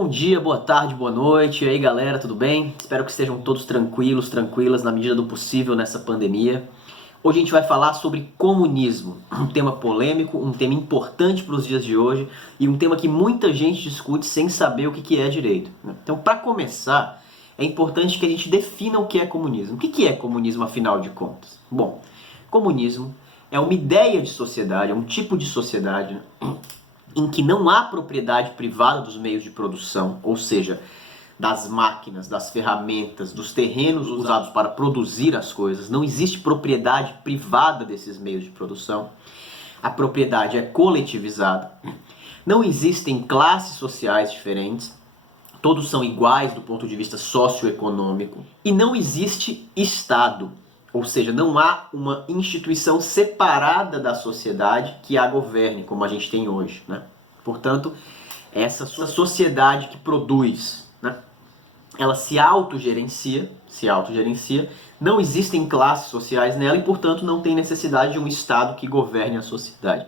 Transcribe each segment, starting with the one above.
Bom dia, boa tarde, boa noite. E aí, galera, tudo bem? Espero que estejam todos tranquilos, tranquilas na medida do possível nessa pandemia. Hoje a gente vai falar sobre comunismo, um tema polêmico, um tema importante para os dias de hoje e um tema que muita gente discute sem saber o que é direito. Então, para começar, é importante que a gente defina o que é comunismo. O que é comunismo, afinal de contas? Bom, comunismo é uma ideia de sociedade, é um tipo de sociedade, né, em que não há propriedade privada dos meios de produção, ou seja, das máquinas, das ferramentas, dos terrenos usados para produzir as coisas. Não existe propriedade privada desses meios de produção. A propriedade é coletivizada. Não existem classes sociais diferentes. Todos são iguais do ponto de vista socioeconômico. E não existe Estado. Ou seja, não há uma instituição separada da sociedade que a governe, como a gente tem hoje, né? Portanto, essa sociedade que produz, né, ela se autogerencia, não existem classes sociais nela e, portanto, não tem necessidade de um Estado que governe a sociedade.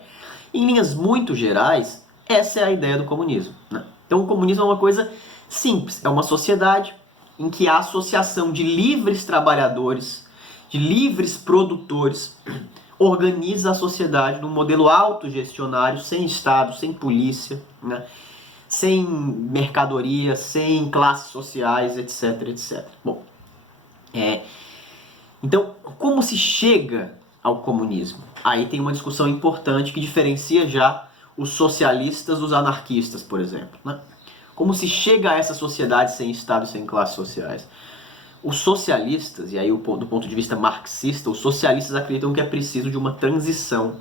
Em linhas muito gerais, essa é a ideia do comunismo, né? Então, o comunismo é uma coisa simples, é uma sociedade em que a associação de livres trabalhadores, de livres produtores, organiza a sociedade num modelo autogestionário, sem Estado, sem polícia, né? Sem mercadoria, sem classes sociais, etc, etc. Bom, então, como se chega ao comunismo? Aí tem uma discussão importante que diferencia já os socialistas dos anarquistas, por exemplo, né? Como se chega a essa sociedade sem Estado e sem classes sociais? Os socialistas, e aí do ponto de vista marxista, os socialistas acreditam que é preciso de uma transição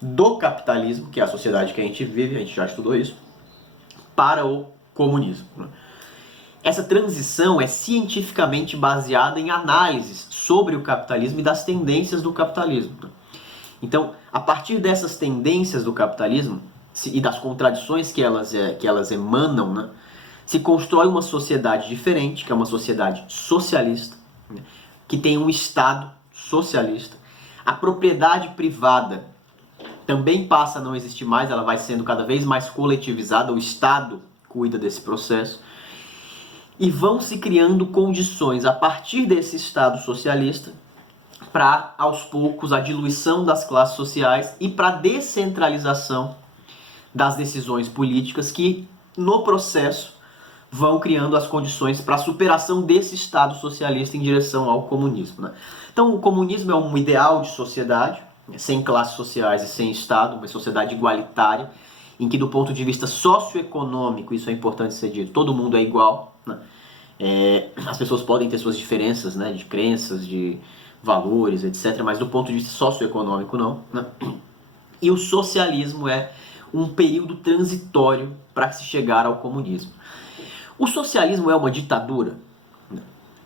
do capitalismo, que é a sociedade que a gente vive, a gente já estudou isso, para o comunismo. Essa transição é cientificamente baseada em análises sobre o capitalismo e das tendências do capitalismo. Então, a partir dessas tendências do capitalismo e das contradições que elas emanam, né, se constrói uma sociedade diferente, que é uma sociedade socialista, né, que tem um Estado socialista. A propriedade privada também passa a não existir mais, ela vai sendo cada vez mais coletivizada, o Estado cuida desse processo. E vão se criando condições a partir desse Estado socialista para, aos poucos, a diluição das classes sociais e para a descentralização das decisões políticas que, no processo, vão criando as condições para a superação desse Estado socialista em direção ao comunismo, né? Então, o comunismo é um ideal de sociedade, sem classes sociais e sem Estado, uma sociedade igualitária, em que, do ponto de vista socioeconômico, isso é importante ser dito, todo mundo é igual, né? As pessoas podem ter suas diferenças, né, de crenças, de valores, etc., mas do ponto de vista socioeconômico, não, né? E o socialismo é um período transitório para se chegar ao comunismo. O socialismo é uma ditadura?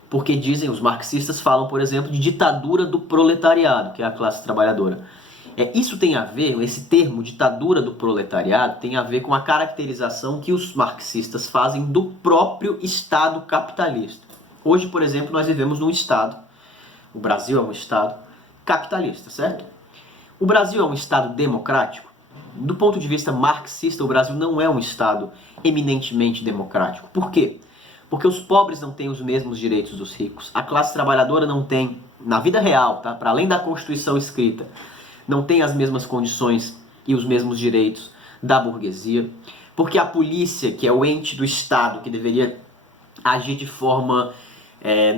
Porque dizem, os marxistas falam, por exemplo, de ditadura do proletariado, que é a classe trabalhadora. Isso tem a ver, esse termo ditadura do proletariado, tem a ver com a caracterização que os marxistas fazem do próprio Estado capitalista. Hoje, por exemplo, nós vivemos num Estado, o Brasil é um Estado capitalista, certo? O Brasil é um Estado democrático? Do ponto de vista marxista, o Brasil não é um Estado eminentemente democrático. Por quê? Porque os pobres não têm os mesmos direitos dos ricos. A classe trabalhadora não tem, na vida real, tá? Para além da Constituição escrita, não tem as mesmas condições e os mesmos direitos da burguesia. Porque a polícia, que é o ente do Estado, que deveria agir de forma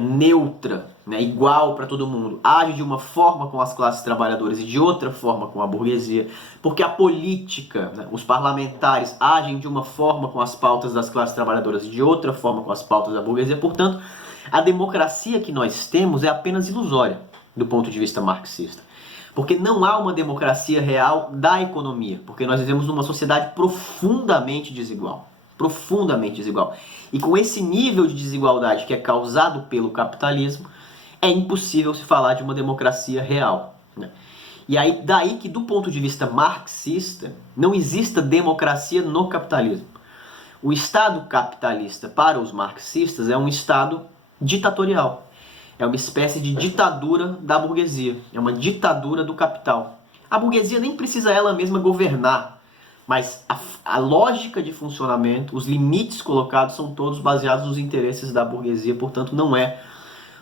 neutra, né, igual para todo mundo, age de uma forma com as classes trabalhadoras e de outra forma com a burguesia, porque a política, né, os parlamentares agem de uma forma com as pautas das classes trabalhadoras e de outra forma com as pautas da burguesia. Portanto, a democracia que nós temos é apenas ilusória do ponto de vista marxista, porque não há uma democracia real da economia, porque nós vivemos numa sociedade profundamente desigual. Profundamente desigual. E com esse nível de desigualdade que é causado pelo capitalismo, é impossível se falar de uma democracia real, né? E aí, daí que, do ponto de vista marxista, não exista democracia no capitalismo. O Estado capitalista, para os marxistas, é um Estado ditatorial. É uma espécie de ditadura da burguesia. É uma ditadura do capital. A burguesia nem precisa ela mesma governar. Mas a lógica de funcionamento, os limites colocados são todos baseados nos interesses da burguesia, portanto não é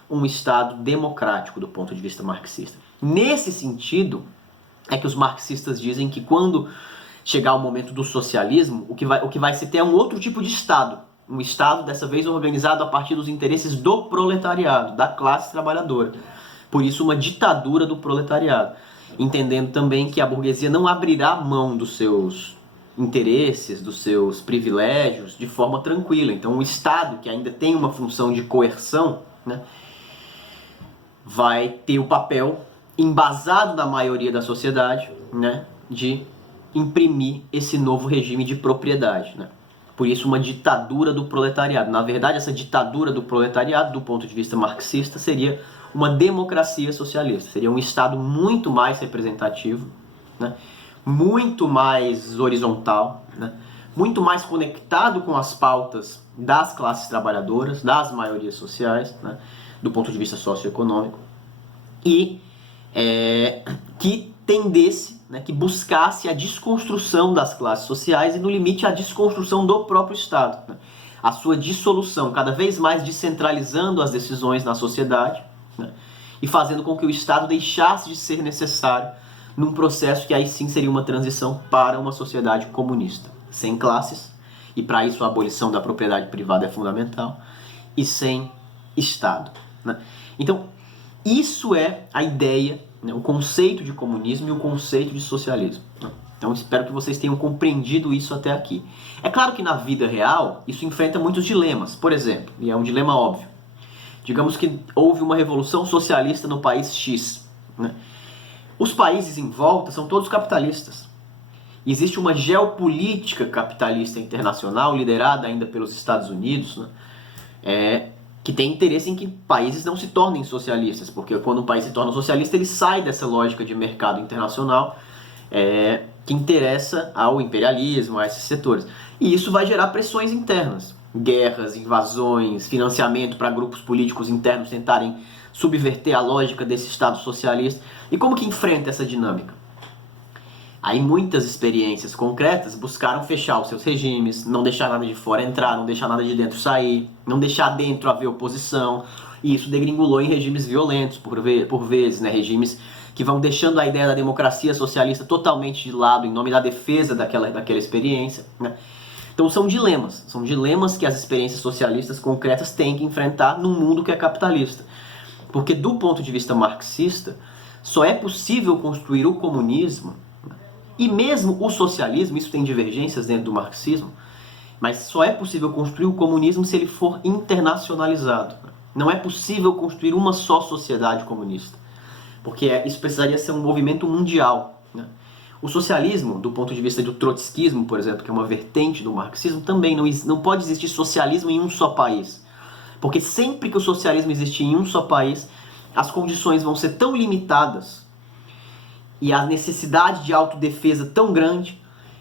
um Estado democrático do ponto de vista marxista. Nesse sentido, é que os marxistas dizem que quando chegar o momento do socialismo, o que vai se ter é um outro tipo de Estado. Um Estado, dessa vez, organizado a partir dos interesses do proletariado, da classe trabalhadora. Por isso, uma ditadura do proletariado. Entendendo também que a burguesia não abrirá mão dos seus interesses, dos seus privilégios, de forma tranquila. Então, o Estado, que ainda tem uma função de coerção, né, vai ter o papel embasado na maioria da sociedade, né, de imprimir esse novo regime de propriedade, né? Por isso, uma ditadura do proletariado. Na verdade, essa ditadura do proletariado, do ponto de vista marxista, seria uma democracia socialista. Seria um Estado muito mais representativo, né? Muito mais horizontal, né? Muito mais conectado com as pautas das classes trabalhadoras, das maiorias sociais, né? Do ponto de vista socioeconômico, e que tendesse, né, que buscasse a desconstrução das classes sociais e, no limite, a desconstrução do próprio Estado, né? A sua dissolução, cada vez mais descentralizando as decisões na sociedade, né? E fazendo com que o Estado deixasse de ser necessário num processo que aí sim seria uma transição para uma sociedade comunista, sem classes, e para isso a abolição da propriedade privada é fundamental, e sem Estado, né? Então, isso é a ideia, né, o conceito de comunismo e o conceito de socialismo, né? Então espero que vocês tenham compreendido isso até aqui. É claro que na vida real isso enfrenta muitos dilemas. Por exemplo, e é um dilema óbvio, digamos que houve uma revolução socialista no país X, né? Os países em volta são todos capitalistas. Existe uma geopolítica capitalista internacional liderada ainda pelos Estados Unidos, né, que tem interesse em que países não se tornem socialistas, porque quando um país se torna socialista, ele sai dessa lógica de mercado internacional que interessa ao imperialismo, a esses setores. E isso vai gerar pressões internas, guerras, invasões, financiamento para grupos políticos internos tentarem subverter a lógica desse Estado socialista. E como que enfrenta essa dinâmica? Aí muitas experiências concretas buscaram fechar os seus regimes, não deixar nada de fora entrar, não deixar nada de dentro sair, não deixar dentro haver oposição, e isso degringolou em regimes violentos por vezes, né? Regimes que vão deixando a ideia da democracia socialista totalmente de lado em nome da defesa daquela experiência, né? Então são dilemas que as experiências socialistas concretas têm que enfrentar num mundo que é capitalista. Porque do ponto de vista marxista, só é possível construir o comunismo e mesmo o socialismo, isso tem divergências dentro do marxismo, mas só é possível construir o comunismo se ele for internacionalizado. Não é possível construir uma só sociedade comunista, porque isso precisaria ser um movimento mundial, né? O socialismo, do ponto de vista do trotskismo, por exemplo, que é uma vertente do marxismo, também não pode existir socialismo em um só país. Porque sempre que o socialismo existir em um só país, as condições vão ser tão limitadas e a necessidade de autodefesa tão grande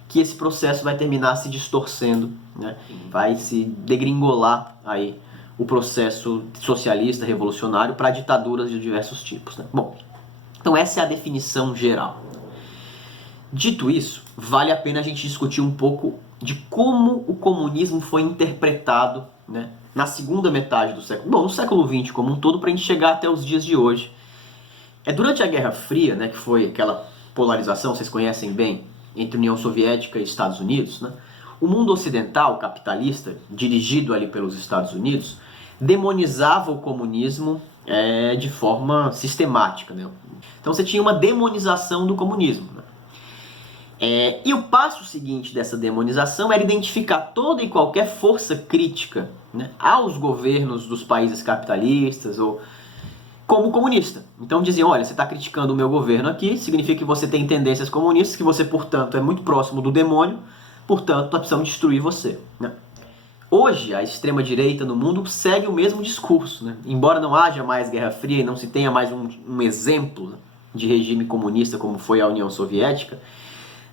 que esse processo vai terminar se distorcendo, né? Vai se degringolar aí o processo socialista, revolucionário, para ditaduras de diversos tipos, né? Bom, então essa é a definição geral. Dito isso, vale a pena a gente discutir um pouco de como o comunismo foi interpretado, né, na segunda metade do século, no século XX como um todo, para a gente chegar até os dias de hoje. Durante a Guerra Fria, né, que foi aquela polarização, vocês conhecem bem, entre União Soviética e Estados Unidos, né, o mundo ocidental capitalista, dirigido ali pelos Estados Unidos, demonizava o comunismo de forma sistemática, né? Então você tinha uma demonização do comunismo, né? E o passo seguinte dessa demonização era identificar toda e qualquer força crítica, né, aos governos dos países capitalistas ou como comunista. Então diziam, olha, você está criticando o meu governo aqui, significa que você tem tendências comunistas, que você, portanto, é muito próximo do demônio, portanto, nós precisamos destruir você, né? Hoje, a extrema-direita no mundo segue o mesmo discurso, né? Embora não haja mais Guerra Fria e não se tenha mais um exemplo de regime comunista como foi a União Soviética,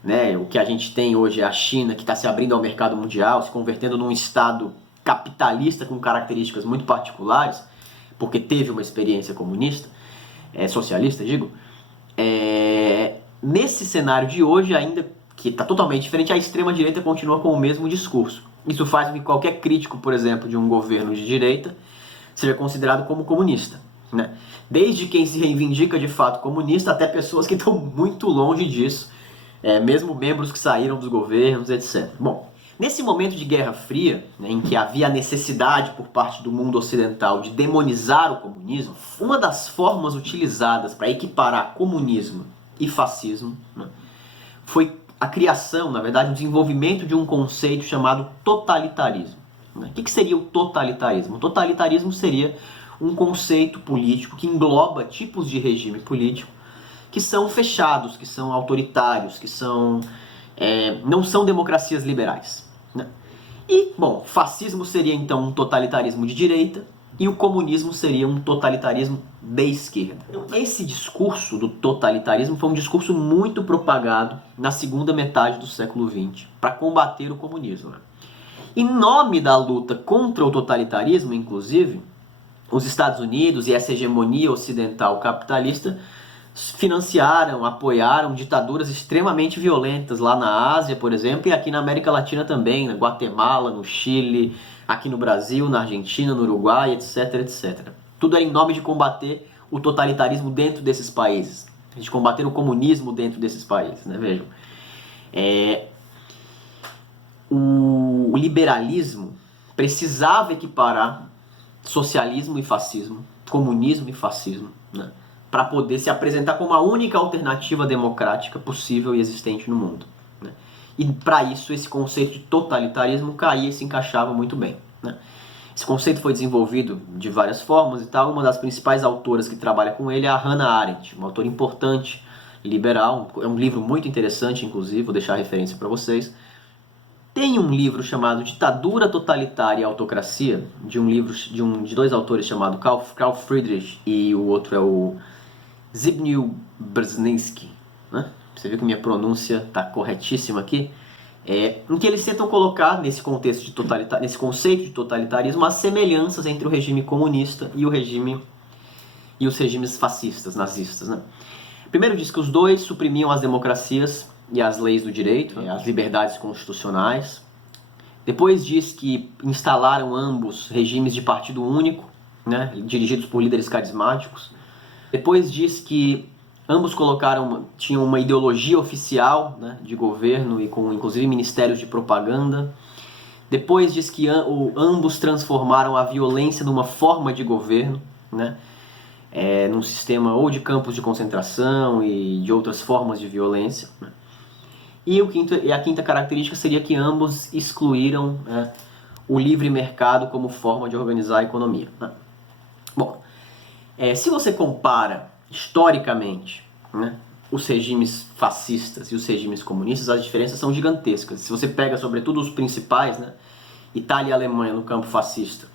né? O que a gente tem hoje é a China, que está se abrindo ao mercado mundial, se convertendo num Estado capitalista com características muito particulares, porque teve uma experiência comunista, socialista, digo. Nesse cenário de hoje, ainda que está totalmente diferente, a extrema-direita continua com o mesmo discurso. Isso faz com que qualquer crítico, por exemplo, de um governo de direita seja considerado como comunista, né? Desde quem se reivindica de fato comunista até pessoas que estão muito longe disso, mesmo membros que saíram dos governos, etc. Bom, nesse momento de Guerra Fria, né, em que havia a necessidade por parte do mundo ocidental de demonizar o comunismo, uma das formas utilizadas para equiparar comunismo e fascismo, né, foi a criação, na verdade, o desenvolvimento de um conceito chamado totalitarismo. O que seria o totalitarismo? O totalitarismo seria um conceito político que engloba tipos de regime político que são fechados, que são autoritários, que não são democracias liberais, né? E, bom, fascismo seria então um totalitarismo de direita e o comunismo seria um totalitarismo de esquerda. Esse discurso do totalitarismo foi um discurso muito propagado na segunda metade do século XX para combater o comunismo, né? Em nome da luta contra o totalitarismo, inclusive, os Estados Unidos e essa hegemonia ocidental capitalista financiaram, apoiaram ditaduras extremamente violentas lá na Ásia, por exemplo, e aqui na América Latina também, na Guatemala, no Chile, aqui no Brasil, na Argentina, no Uruguai, etc, etc. Tudo era em nome de combater o totalitarismo dentro desses países, de combater o comunismo dentro desses países, né? Vejam. O liberalismo precisava equiparar socialismo e fascismo, comunismo e fascismo, né, para poder se apresentar como a única alternativa democrática possível e existente no mundo, né? E para isso esse conceito de totalitarismo caía e se encaixava muito bem, né? Esse conceito foi desenvolvido de várias formas e tal. Uma das principais autoras que trabalha com ele é a Hannah Arendt, uma autora importante, liberal. É um livro muito interessante, inclusive, vou deixar a referência para vocês. Tem um livro chamado Ditadura Totalitária e Autocracia, de dois autores chamado Karl Friedrich e o outro é o Zbigniew Brzezinski, né? Você viu que minha pronúncia está corretíssima aqui. Em que eles tentam colocar nesse contexto de nesse conceito de totalitarismo as semelhanças entre o regime comunista e os regimes fascistas, nazistas, né? Primeiro diz que os dois suprimiam as democracias e as leis do direito, as liberdades constitucionais. Depois diz que instalaram ambos regimes de partido único, né, dirigidos por líderes carismáticos. Depois diz que ambos tinham uma ideologia oficial, né, de governo e com inclusive ministérios de propaganda. Depois diz que ambos transformaram a violência numa forma de governo, né, num sistema ou de campos de concentração e de outras formas de violência, né. E a quinta característica seria que ambos excluíram, né, o livre mercado como forma de organizar a economia, né. Bom, se você compara historicamente, né, os regimes fascistas e os regimes comunistas, as diferenças são gigantescas. Se você pega sobretudo os principais, né, Itália e Alemanha no campo fascista,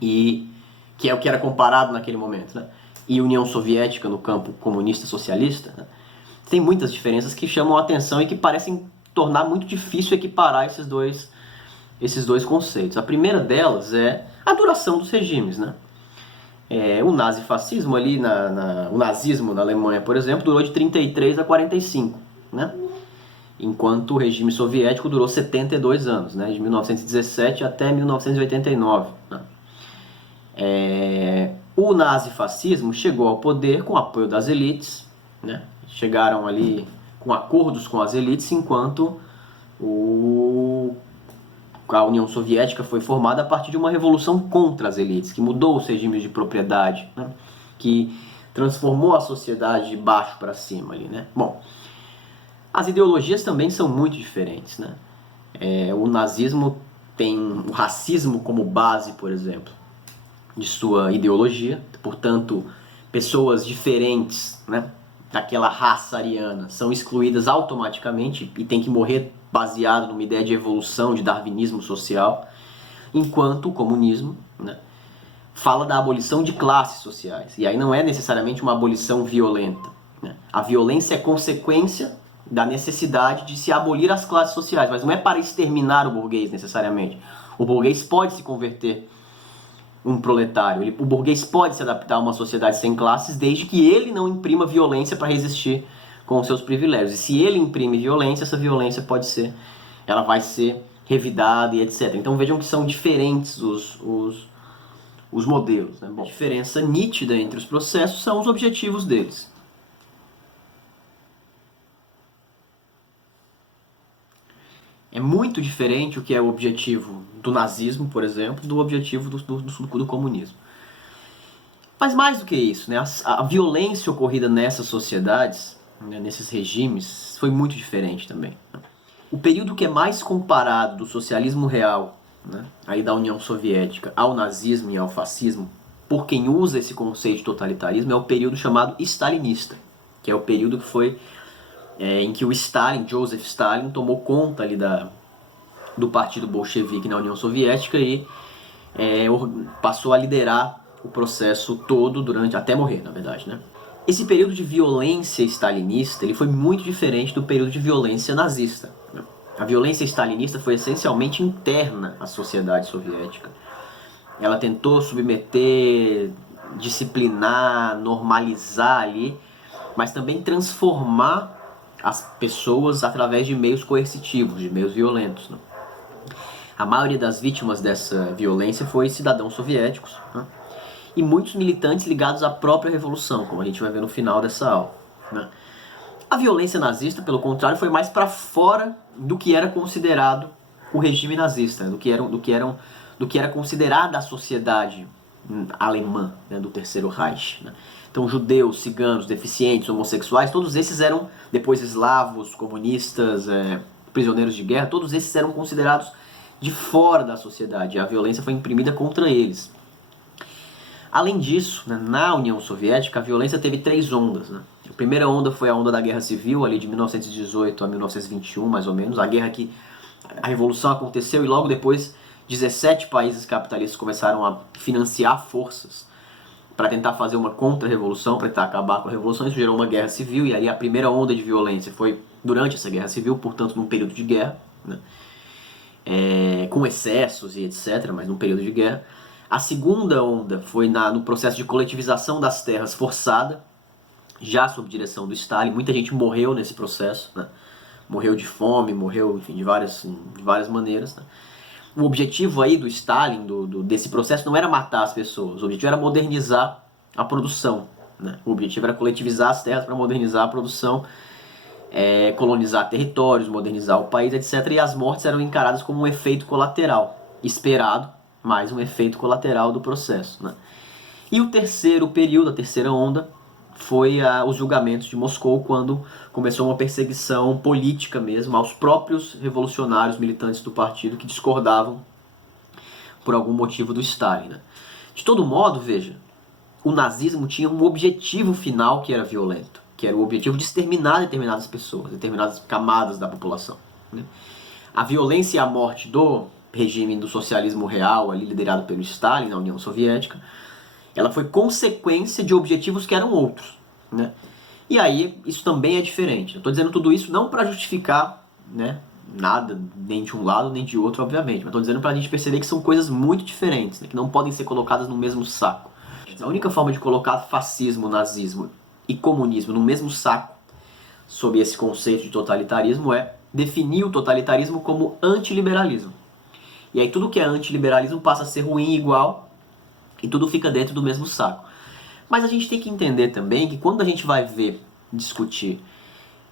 e que é o que era comparado naquele momento, né, e União Soviética no campo comunista socialista, né, tem muitas diferenças que chamam a atenção e que parecem tornar muito difícil equiparar esses dois conceitos. A primeira delas é a duração dos regimes, né? O nazifascismo ali, o nazismo na Alemanha, por exemplo, durou de 33 a 45, né? Enquanto o regime soviético durou 72 anos, né? De 1917 até 1989, né? O nazifascismo chegou ao poder com o apoio das elites, né? Chegaram ali com acordos com as elites, enquanto a União Soviética foi formada a partir de uma revolução contra as elites, que mudou os regimes de propriedade, né? Que transformou a sociedade de baixo para cima ali, né? Bom, as ideologias também são muito diferentes, né? O nazismo tem o racismo como base, por exemplo, de sua ideologia, portanto, pessoas diferentes, né, daquela raça ariana são excluídas automaticamente e tem que morrer baseado numa ideia de evolução, de darwinismo social, enquanto o comunismo, né, fala da abolição de classes sociais. E aí não é necessariamente uma abolição violenta, né? A violência é consequência da necessidade de se abolir as classes sociais, mas não é para exterminar o burguês necessariamente. O burguês pode se converter um proletário, o burguês pode se adaptar a uma sociedade sem classes desde que ele não imprima violência para resistir com os seus privilégios. E se ele imprime violência, essa violência ela vai ser revidada e etc. Então vejam que são diferentes os modelos, né? Bom, a diferença nítida entre os processos são os objetivos deles. É muito diferente o que é o objetivo do nazismo, por exemplo, do objetivo do comunismo. Mas mais do que isso, né? A violência ocorrida nessas sociedades, né, nesses regimes, foi muito diferente também. O período que é mais comparado do socialismo real, né, aí da União Soviética, ao nazismo e ao fascismo, por quem usa esse conceito de totalitarismo, é o período chamado stalinista, que é o período que foi em que o Stalin, Joseph Stalin, tomou conta ali do partido bolchevique na União Soviética e passou a liderar o processo todo até morrer, na verdade, né? Esse período de violência stalinista ele foi muito diferente do período de violência nazista. A violência stalinista foi essencialmente interna à sociedade soviética. Ela tentou submeter, disciplinar, normalizar ali, mas também transformar as pessoas através de meios coercitivos, de meios violentos, né? A maioria das vítimas dessa violência foi cidadãos soviéticos, né? E muitos militantes ligados à própria revolução, como a gente vai ver no final dessa aula, né? A violência nazista, pelo contrário, foi mais para fora do que era considerado o regime nazista, né? do que era considerada a sociedade alemã, né, do Terceiro Reich, né? Então judeus, ciganos, deficientes, homossexuais, todos esses eram, depois eslavos, comunistas, prisioneiros de guerra, todos esses eram considerados de fora da sociedade. A violência foi imprimida contra eles. Além disso, né, na União Soviética, a violência teve 3 ondas, né? A primeira onda foi a onda da Guerra Civil, ali de 1918 a 1921, mais ou menos. A guerra que a Revolução aconteceu e logo depois 17 países capitalistas começaram a financiar forças para tentar fazer uma contra-revolução, para tentar acabar com a Revolução. Isso gerou uma guerra civil e aí a primeira onda de violência foi durante essa Guerra Civil, portanto num período de guerra, né? Com excessos e etc., mas num período de guerra. A segunda onda foi no processo de coletivização das terras forçada, já sob direção do Stalin. Muita gente morreu nesse processo, né? Morreu de fome, morreu, enfim, de várias maneiras, né? O objetivo aí do Stalin, desse processo, não era matar as pessoas, o objetivo era modernizar a produção, né? O objetivo era coletivizar as terras para modernizar a produção, colonizar territórios, modernizar o país, etc. E as mortes eram encaradas como um efeito colateral, esperado, mas um efeito colateral do processo, né? E o terceiro período, a terceira onda, foi os julgamentos de Moscou, quando começou uma perseguição política mesmo aos próprios revolucionários militantes do partido que discordavam por algum motivo do Stalin, né? De todo modo, veja, o nazismo tinha um objetivo final que era violento, que era o objetivo de exterminar determinadas pessoas, determinadas camadas da população, né? A violência e a morte do regime do socialismo real, ali liderado pelo Stalin na União Soviética, ela foi consequência de objetivos que eram outros, né? E aí isso também é diferente. Eu estou dizendo tudo isso não para justificar, né, nada, nem de um lado nem de outro, obviamente, mas estou dizendo para a gente perceber que são coisas muito diferentes, né, que não podem ser colocadas no mesmo saco. A única forma de colocar fascismo, nazismo e comunismo no mesmo saco, sob esse conceito de totalitarismo, é definir o totalitarismo como antiliberalismo. E aí tudo que é antiliberalismo passa a ser ruim igual, e tudo fica dentro do mesmo saco. Mas a gente tem que entender também que quando a gente vai discutir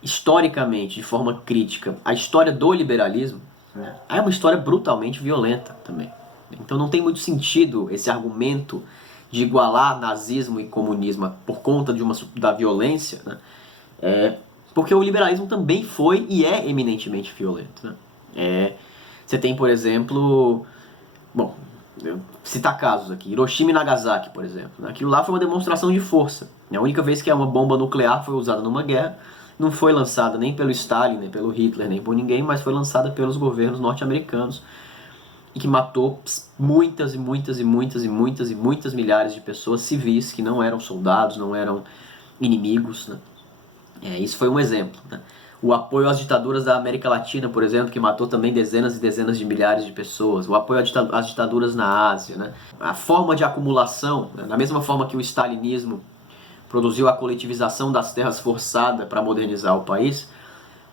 historicamente, de forma crítica, a história do liberalismo, né, é uma história brutalmente violenta também. Então não tem muito sentido esse argumento de igualar nazismo e comunismo por conta da violência, né, porque o liberalismo também foi e é eminentemente violento, né. Você tem, por exemplo, citar casos aqui, Hiroshima e Nagasaki, por exemplo. Aquilo lá foi uma demonstração de força. A única vez que uma bomba nuclear foi usada numa guerra, não foi lançada nem pelo Stalin, nem pelo Hitler, nem por ninguém, mas foi lançada pelos governos norte-americanos e que matou muitas e muitas e muitas e muitas e muitas milhares de pessoas civis que não eram soldados, não eram inimigos, né? Isso foi um exemplo, né? O apoio às ditaduras da América Latina, por exemplo, que matou também dezenas e dezenas de milhares de pessoas. O apoio às ditaduras na Ásia, né? A forma de acumulação, né? Da mesma forma que o stalinismo produziu a coletivização das terras forçada para modernizar o país,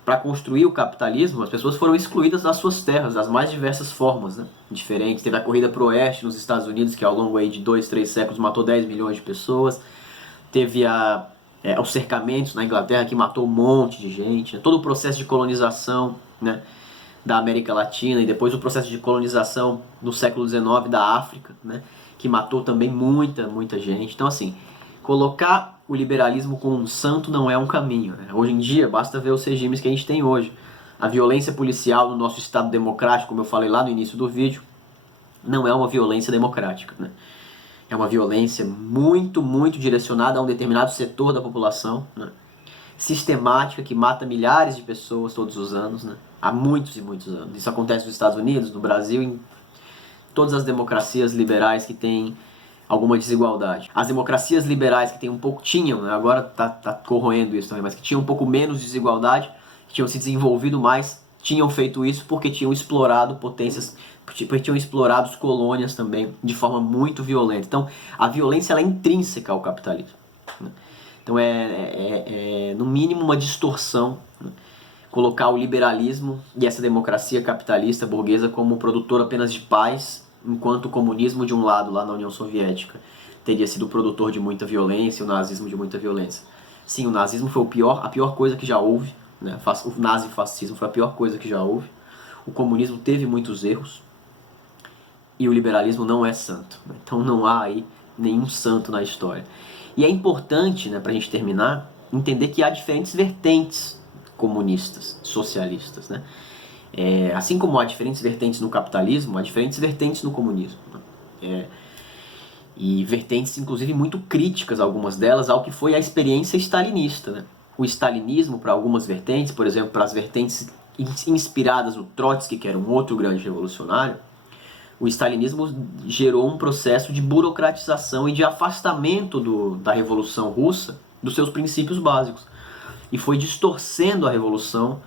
para construir o capitalismo, as pessoas foram excluídas das suas terras, das mais diversas formas, né? Diferentes. Teve a corrida pro oeste nos Estados Unidos, que ao longo aí de 2, 3 séculos matou 10 milhões de pessoas. Teve os cercamentos na Inglaterra, que matou um monte de gente. Né? Todo o processo de colonização, né, da América Latina, e depois o processo de colonização no século XIX da África, né, que matou também muita gente. Então, assim, colocar o liberalismo como um santo não é um caminho. Né? Hoje em dia, basta ver os regimes que a gente tem hoje. A violência policial no nosso Estado democrático, como eu falei lá no início do vídeo, não é uma violência democrática. Né? É uma violência muito direcionada a um determinado setor da população, né? Sistemática, que mata milhares de pessoas todos os anos, né? Há muitos e muitos anos. Isso acontece nos Estados Unidos, no Brasil, em todas as democracias liberais que têm alguma desigualdade. As democracias liberais que tinham, né? Agora tá corroendo isso também, mas que tinham um pouco menos desigualdade, que tinham se desenvolvido mais, tinham feito isso porque tinham explorado potências, porque tinham explorado as colônias também de forma muito violenta. Então, a violência ela é intrínseca ao capitalismo. Né? Então, no mínimo uma distorção, né? Colocar o liberalismo e essa democracia capitalista burguesa como produtor apenas de paz, enquanto o comunismo, de um lado, lá na União Soviética, teria sido produtor de muita violência, e o nazismo de muita violência. Sim, o nazismo foi a pior coisa que já houve, né? O nazifascismo foi a pior coisa que já houve. O comunismo teve muitos erros, e o liberalismo não é santo. Né? Então não há aí nenhum santo na história. E é importante, né, para a gente terminar, entender que há diferentes vertentes comunistas, socialistas. Né? Assim como há diferentes vertentes no capitalismo, há diferentes vertentes no comunismo. Né? E vertentes, inclusive, muito críticas, algumas delas, ao que foi a experiência stalinista. Né? O stalinismo, para algumas vertentes, por exemplo, para as vertentes inspiradas no Trotsky, que era um outro grande revolucionário, o stalinismo gerou um processo de burocratização e de afastamento da Revolução Russa dos seus princípios básicos. E foi distorcendo a revolução,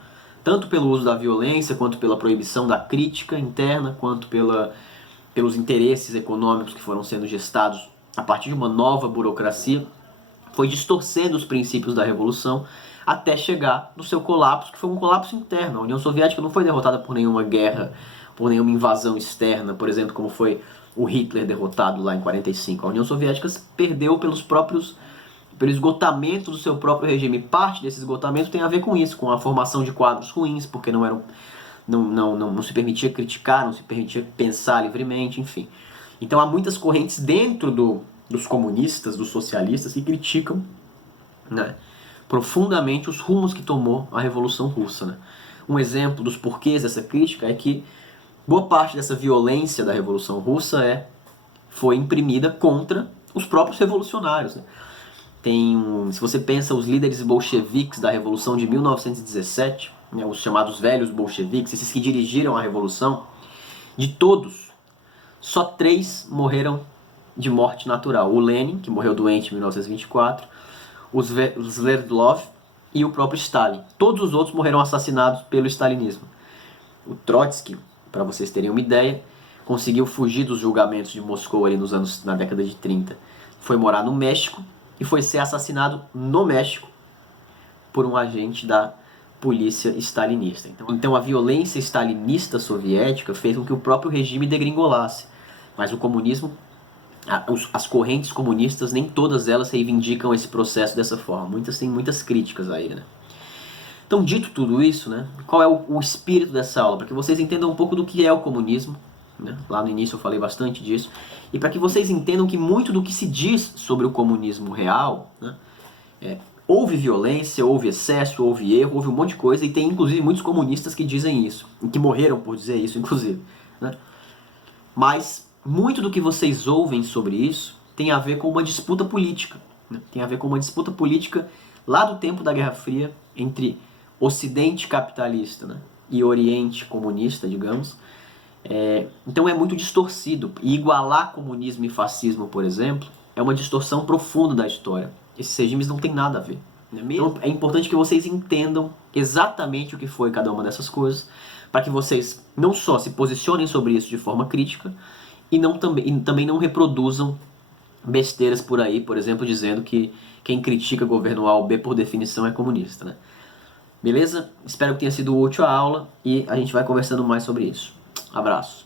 tanto pelo uso da violência, quanto pela proibição da crítica interna, quanto pelos interesses econômicos que foram sendo gestados a partir de uma nova burocracia. Foi distorcendo os princípios da revolução até chegar no seu colapso, que foi um colapso interno. A União Soviética não foi derrotada por nenhuma guerra, por nenhuma invasão externa, por exemplo, como foi o Hitler derrotado lá em 45. A União Soviética perdeu pelo esgotamento do seu próprio regime. Parte desse esgotamento tem a ver com isso, com a formação de quadros ruins, porque não se permitia criticar, não se permitia pensar livremente, enfim. Então há muitas correntes dentro dos comunistas, dos socialistas, que criticam, né, profundamente os rumos que tomou a Revolução Russa. Né? Um exemplo dos porquês dessa crítica é que boa parte dessa violência da Revolução Russa foi imprimida contra os próprios revolucionários. Né? Se você pensa os líderes bolcheviques da Revolução de 1917, né, os chamados velhos bolcheviques, esses que dirigiram a Revolução, de todos, só 3 morreram de morte natural. O Lenin, que morreu doente em 1924, o Sverdlov e o próprio Stalin. Todos os outros morreram assassinados pelo stalinismo. O Trotsky, para vocês terem uma ideia, conseguiu fugir dos julgamentos de Moscou ali na década de 30. Foi morar no México e foi ser assassinado no México por um agente da polícia stalinista. Então a violência stalinista soviética fez com que o próprio regime degringolasse. Mas o comunismo, as correntes comunistas, nem todas elas reivindicam esse processo dessa forma. Muitas têm muitas críticas a ele. Né? Então, dito tudo isso, né, qual é o espírito dessa aula? Para que vocês entendam um pouco do que é o comunismo. Né? Lá no início eu falei bastante disso. E para que vocês entendam que muito do que se diz sobre o comunismo real, né, houve violência, houve excesso, houve erro, houve um monte de coisa. E tem inclusive muitos comunistas que dizem isso. E que morreram por dizer isso, inclusive. Né? Mas muito do que vocês ouvem sobre isso tem a ver com uma disputa política. Né? Tem a ver com uma disputa política lá do tempo da Guerra Fria, entre Ocidente capitalista, né, e Oriente comunista, digamos. Então é muito distorcido. E igualar comunismo e fascismo, por exemplo, é uma distorção profunda da história. Esses regimes não têm nada a ver. Né? Então é importante que vocês entendam exatamente o que foi cada uma dessas coisas, para que vocês não só se posicionem sobre isso de forma crítica, e também não reproduzam besteiras por aí, por exemplo, dizendo que quem critica governo A ou B por definição é comunista, né? Beleza? Espero que tenha sido útil a aula e a gente vai conversando mais sobre isso. Abraço.